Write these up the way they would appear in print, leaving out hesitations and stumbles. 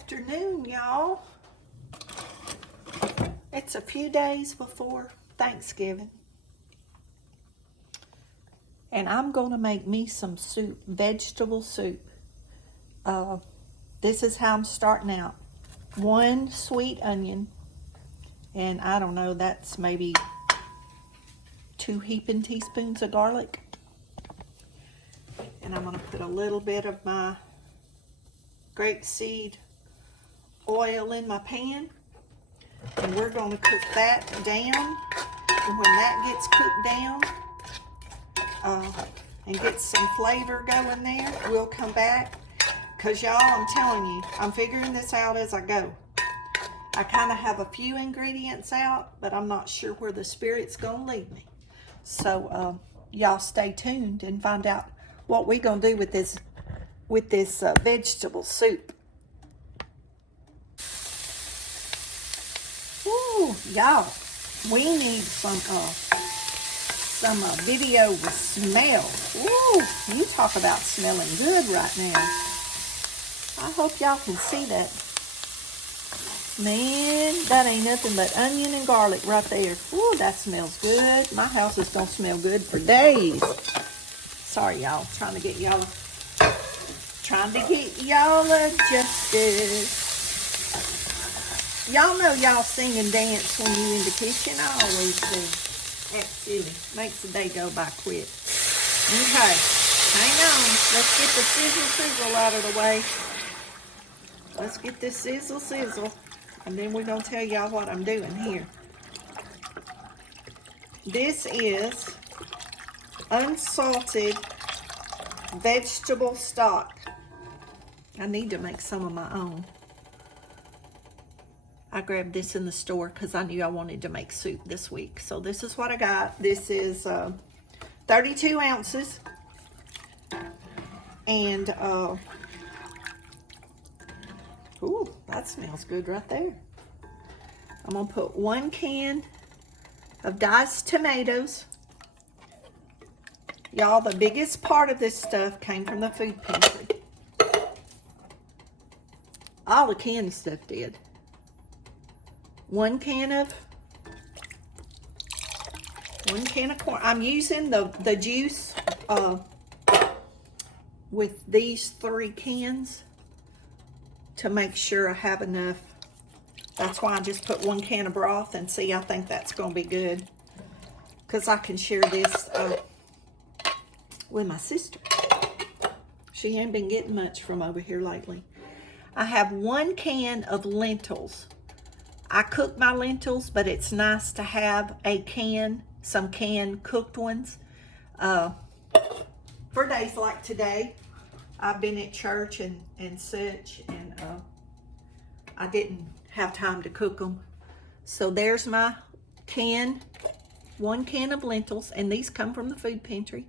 afternoon, y'all. It's a few days before Thanksgiving. And I'm going to make me some soup, vegetable soup. This is how I'm starting out. 1 sweet onion. And I don't know, that's maybe 2 heaping teaspoons of garlic. And I'm going to put a little bit of my grapeseed oil in my pan. And we're going to cook that down. And when that gets cooked down and gets some flavor going there, we'll come back. Because y'all, I'm telling you, I'm figuring this out as I go. I kind of have a few ingredients out, but I'm not sure where the Spirit's going to lead me. So y'all stay tuned and find out what we're going to do with this vegetable soup. Ooh, y'all, we need some video with smell. Ooh, you talk about smelling good right now. I hope y'all can see that. Man, that ain't nothing but onion and garlic right there. Ooh, that smells good. My house is gonna smell good for days. Sorry, y'all. Trying to get y'all adjusted. Y'all know y'all sing and dance when you in the kitchen. I always do. That's silly. Makes the day go by quick. Okay. Hang on. Let's get the sizzle out of the way. Let's get this sizzle. And then we're going to tell y'all what I'm doing here. This is unsalted vegetable stock. I need to make some of my own. I grabbed this in the store because I knew I wanted to make soup this week. So this is what I got. This is 32 ounces. And, ooh, that smells good right there. I'm going to put 1 can of diced tomatoes. Y'all, the biggest part of this stuff came from the food pantry. All the canned stuff did. 1 can of corn. I'm using the juice with these 3 cans to make sure I have enough. That's why I just put 1 can of broth, and see, I think that's going to be good because I can share this with my sister. She ain't been getting much from over here lately. I have 1 can of lentils. I cook my lentils, but it's nice to have some canned cooked ones. For days like today, I've been at church and such, and I didn't have time to cook them. So there's my 1 can of lentils, and these come from the food pantry.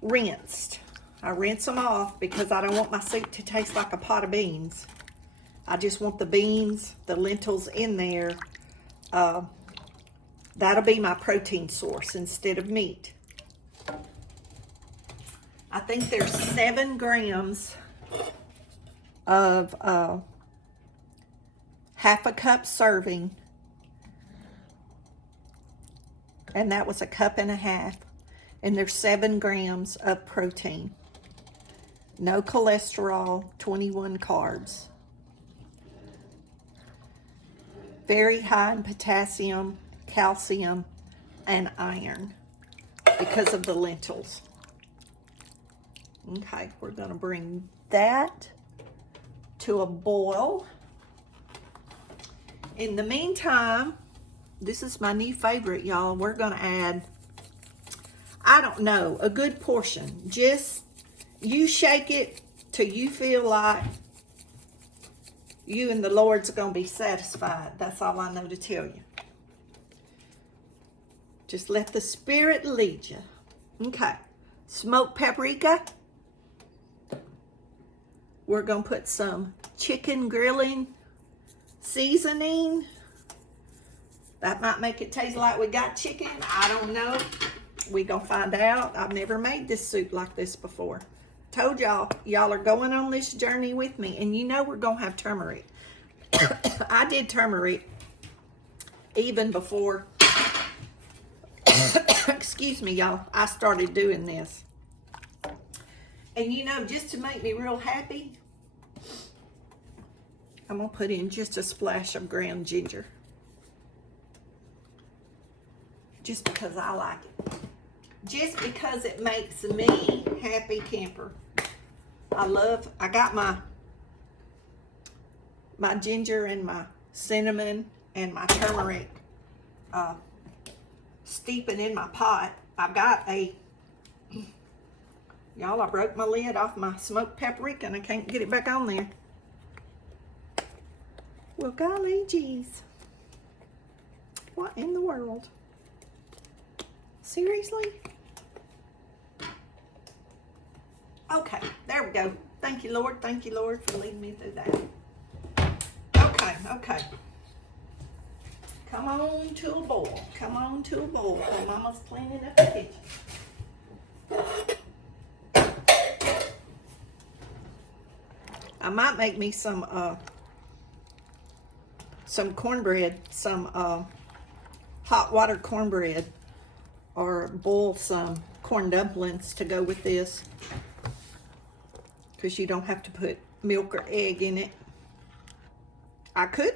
Rinsed. I rinse them off because I don't want my soup to taste like a pot of beans. I just want the beans, the lentils in there. That'll be my protein source instead of meat. I think there's 7 grams of half a cup serving. And that was a cup and a half. And there's 7 grams of protein. No cholesterol, 21 carbs. Very high in potassium, calcium, and iron because of the lentils. Okay, we're going to bring that to a boil. In the meantime, this is my new favorite, y'all. We're going to add, I don't know, a good portion. Just you shake it till you feel like you and the Lord's going to be satisfied. That's all I know to tell you. Just let the Spirit lead you. Okay. Smoked paprika. We're going to put some chicken grilling seasoning. That might make it taste like we got chicken. I don't know. We're going to find out. I've never made this soup like this before. Told y'all, y'all are going on this journey with me, and you know we're gonna have turmeric. I did turmeric even before, excuse me, y'all, I started doing this. And you know, just to make me real happy, I'm gonna put in just a splash of ground ginger. Just because I like it. Just because it makes me happy camper. I got my ginger and my cinnamon and my turmeric steeping in my pot. I've got y'all, I broke my lid off my smoked paprika and I can't get it back on there. Well, golly geez. What in the world? Seriously? Okay, there we go. Thank you, Lord. Thank you, Lord, for leading me through that. Okay, okay. Come on to a boil. Come on to a boil. While Mama's cleaning up the kitchen. I might make me some cornbread, some hot water cornbread, or boil some corn dumplings to go with this, because you don't have to put milk or egg in it. I could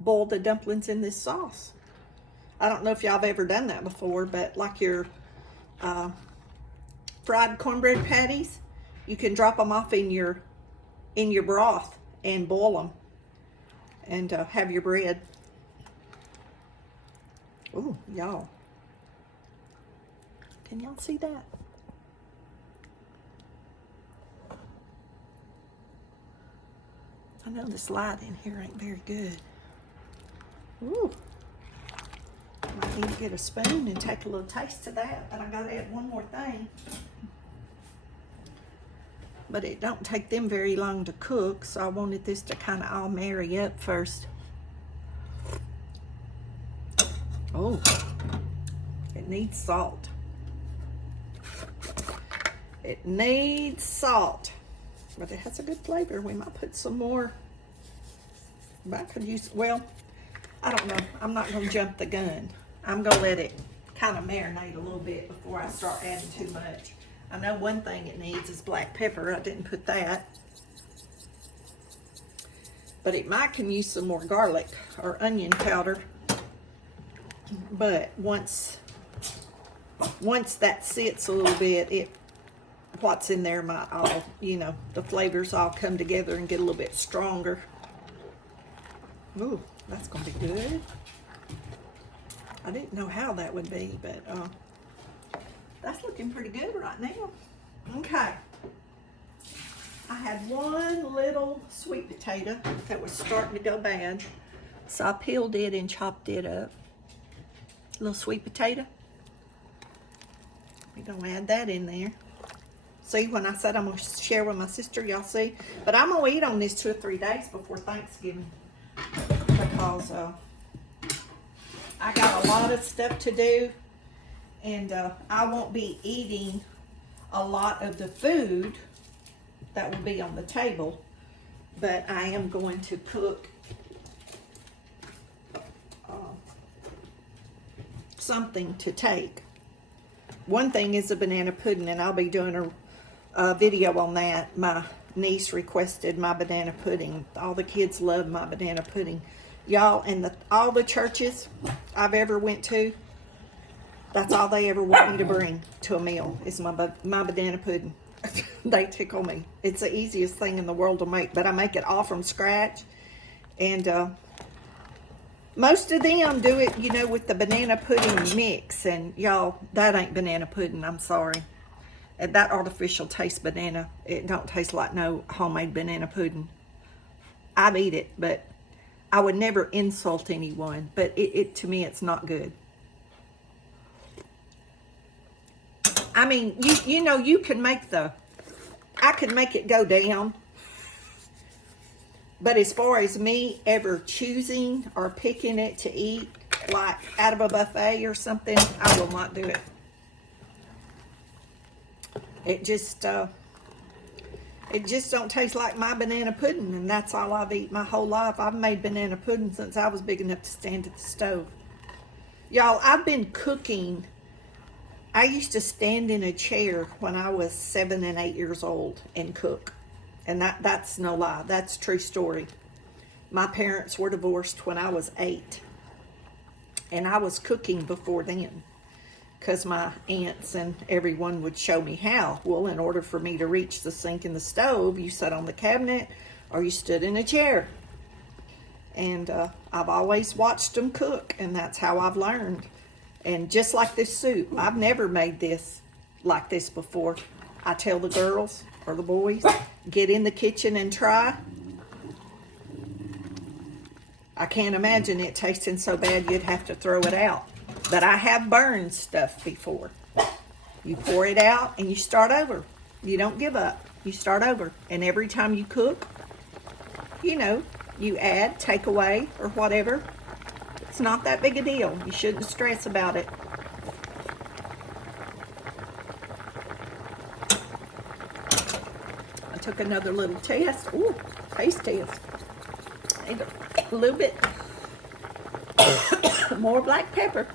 boil the dumplings in this sauce. I don't know if y'all have ever done that before, but like your fried cornbread patties, you can drop them off in your broth and boil them and have your bread. Oh, y'all. Can y'all see that? I know this light in here ain't very good. Ooh. Might need to get a spoon and take a little taste of that, but I gotta add one more thing. But it don't take them very long to cook, so I wanted this to kind of all marry up first. Oh, it needs salt. It needs salt, but it has a good flavor. We might put some more, but I could use, well, I don't know. I'm not gonna jump the gun. I'm gonna let it kind of marinate a little bit before I start adding too much. I know one thing it needs is black pepper. I didn't put that. But it might can use some more garlic or onion powder. But once that sits a little bit, what's in there might all, you know, the flavors all come together and get a little bit stronger. Ooh, that's gonna be good. I didn't know how that would be, but that's looking pretty good right now. Okay. I had one little sweet potato that was starting to go bad, so I peeled it and chopped it up. Little sweet potato. We're gonna add that in there. See, when I said I'm gonna share with my sister, y'all see? But I'm gonna eat on this 2 or 3 days before Thanksgiving, because I got a lot of stuff to do, and I won't be eating a lot of the food that will be on the table, but I am going to cook something to take. One thing is a banana pudding, and I'll be doing a video on that. My niece requested my banana pudding. All the kids love my banana pudding. Y'all, and all the churches I've ever went to, that's all they ever want me to bring to a meal is my banana pudding. They tickle me. It's the easiest thing in the world to make, but I make it all from scratch. And most of them do it, you know, with the banana pudding mix. And y'all, that ain't banana pudding. I'm sorry. That artificial taste banana. It don't taste like no homemade banana pudding. I'd eat it, but I would never insult anyone. But it to me, it's not good. I mean, you know, you can make I can make it go down. But as far as me ever choosing or picking it to eat, like out of a buffet or something, I will not do it. It just, It just don't taste like my banana pudding, and that's all I've eaten my whole life. I've made banana pudding since I was big enough to stand at the stove. Y'all, I've been cooking. I used to stand in a chair when I was 7 and 8 years old and cook. And that's no lie. That's a true story. My parents were divorced when I was 8. And I was cooking before then, because my aunts and everyone would show me how. Well, in order for me to reach the sink and the stove, you sat on the cabinet or you stood in a chair. And I've always watched them cook, and that's how I've learned. And just like this soup, I've never made this like this before. I tell the girls or the boys, get in the kitchen and try. I can't imagine it tasting so bad you'd have to throw it out. But I have burned stuff before. You pour it out and you start over. You don't give up. You start over. And every time you cook, you know, you add, take away, or whatever. It's not that big a deal. You shouldn't stress about it. I took another little test. Ooh, taste test. A little bit more black pepper,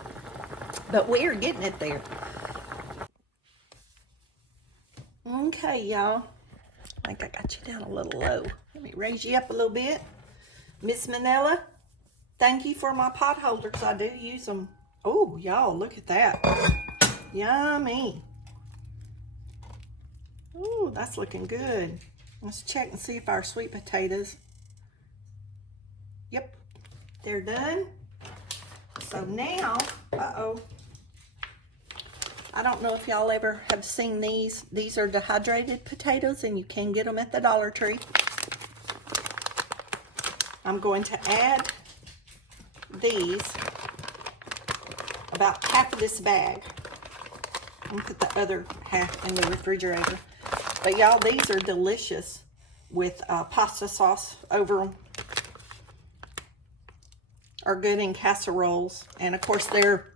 but we're getting it there. Okay, y'all. I think I got you down a little low. Let me raise you up a little bit. Miss Manila, thank you for my pot holders. I do use them. Oh, y'all, look at that. Yummy. Oh, that's looking good. Let's check and see if our sweet potatoes. Yep, they're done. So now, I don't know if y'all ever have seen these. These are dehydrated potatoes, and you can get them at the Dollar Tree. I'm going to add these, about half of this bag. I'm gonna put the other half in the refrigerator. But y'all, these are delicious with pasta sauce over them. Are good in casseroles, and of course they're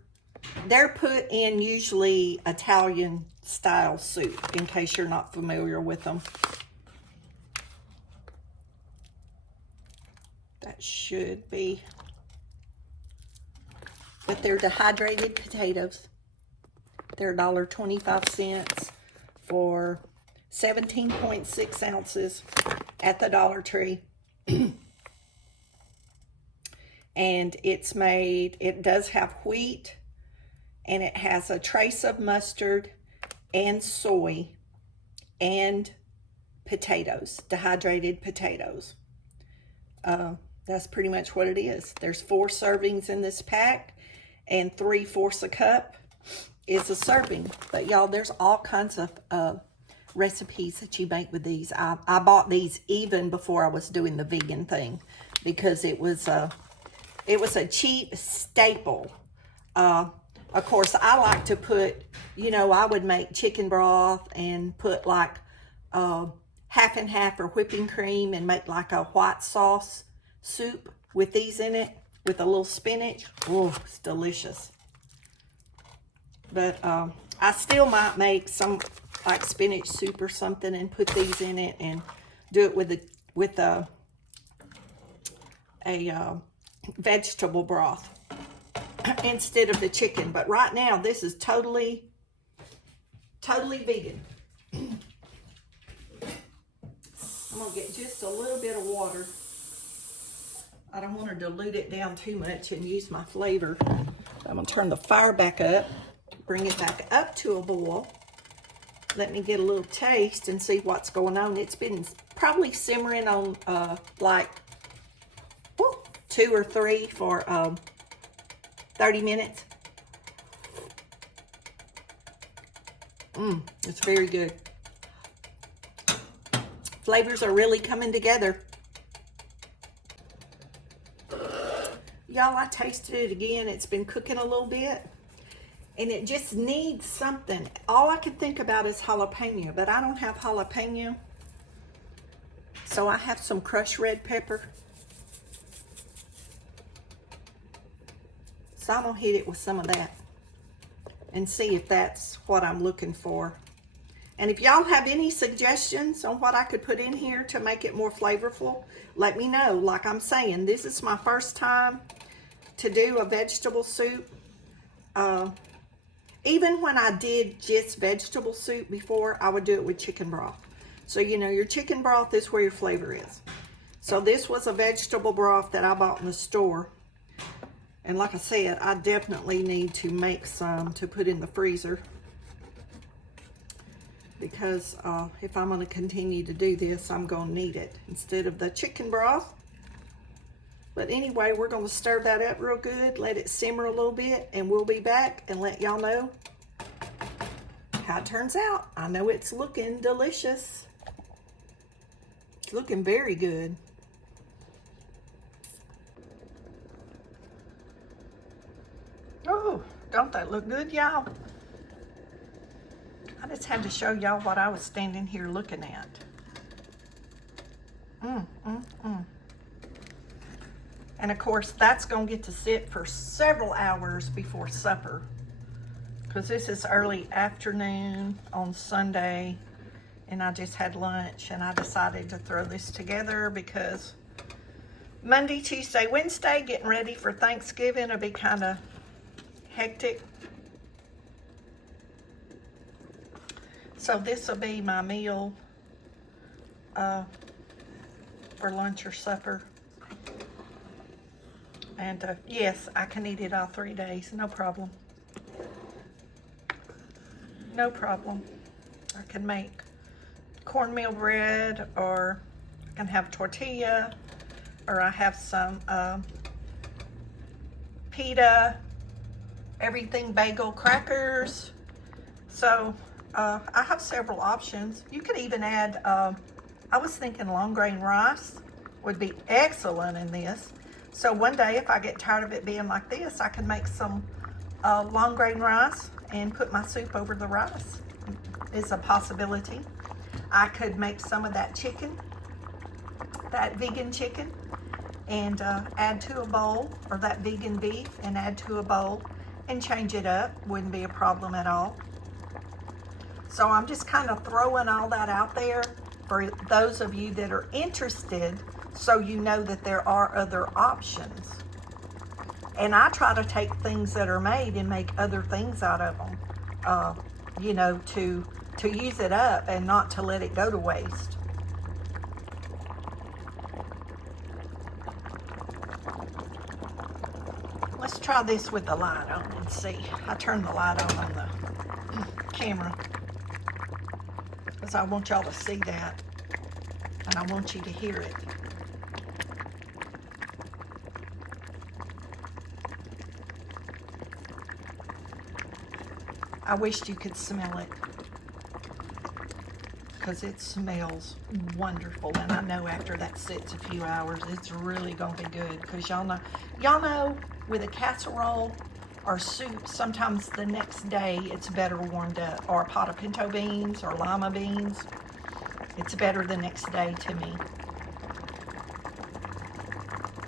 put in usually Italian style soup, in case you're not familiar with them. That should be, but they're dehydrated potatoes. They're $1.25 for 17.6 ounces at the Dollar Tree. And it's made, it does have wheat, and it has a trace of mustard and soy and potatoes, dehydrated potatoes. That's pretty much what it is. There's 4 servings in this pack, and 3/4 a cup is a serving. But y'all, there's all kinds of recipes that you make with these. I bought these even before I was doing the vegan thing, because it was a cheap staple. Of course, I like to put, you know, I would make chicken broth and put like half and half or whipping cream and make like a white sauce soup with these in it with a little spinach. Oh, it's delicious. But I still might make some like spinach soup or something and put these in it and do it with a vegetable broth instead of the chicken. But right now, this is totally vegan. I'm gonna get just a little bit of water. I don't want to dilute it down too much and use my flavor. I'm gonna turn the fire back up, bring it back up to a boil. Let me get a little taste and see what's going on. It's been probably simmering on like 2 or 3 for 30 minutes. It's very good. Flavors are really coming together. Y'all, I tasted it again. It's been cooking a little bit, and it just needs something. All I can think about is jalapeno, but I don't have jalapeno. So I have some crushed red pepper. So I'm gonna hit it with some of that and see if that's what I'm looking for. And if y'all have any suggestions on what I could put in here to make it more flavorful, let me know. Like I'm saying, this is my first time to do a vegetable soup. Even when I did just vegetable soup before, I would do it with chicken broth. So, you know, your chicken broth is where your flavor is. So this was a vegetable broth that I bought in the store. And like I said, I definitely need to make some to put in the freezer. Because if I'm going to continue to do this, I'm going to need it instead of the chicken broth. But anyway, we're going to stir that up real good, let it simmer a little bit, and we'll be back and let y'all know how it turns out. I know it's looking delicious. It's looking very good. Oh, don't that look good, y'all? I just had to show y'all what I was standing here looking at. And of course, that's going to get to sit for several hours before supper. Because this is early afternoon on Sunday. And I just had lunch. And I decided to throw this together because Monday, Tuesday, Wednesday, getting ready for Thanksgiving will be kind of hectic. So this will be my meal for lunch or supper. And yes, I can eat it all 3 days, no problem. No problem. I can make cornmeal bread, or I can have tortilla, or I have some pita, everything bagel crackers. So I have several options. You could even add, I was thinking long grain rice would be excellent in this. So one day, if I get tired of it being like this, I can make some long grain rice and put my soup over the rice. It's a possibility. I could make some of that chicken, that vegan chicken, and add to a bowl, or that vegan beef, and add to a bowl and change it up. Wouldn't be a problem at all. So I'm just kind of throwing all that out there for those of you that are interested, so you know that there are other options. And I try to take things that are made and make other things out of them, you know, to use it up and not to let it go to waste. Let's try this with the light on and see. I turned the light on the camera because I want y'all to see that, and I want you to hear it. I wished you could smell it, because it smells wonderful. And I know after that sits a few hours, it's really gonna be good. Because y'all know with a casserole or soup, sometimes the next day it's better warmed up. Or a pot of pinto beans or lima beans, it's better the next day to me.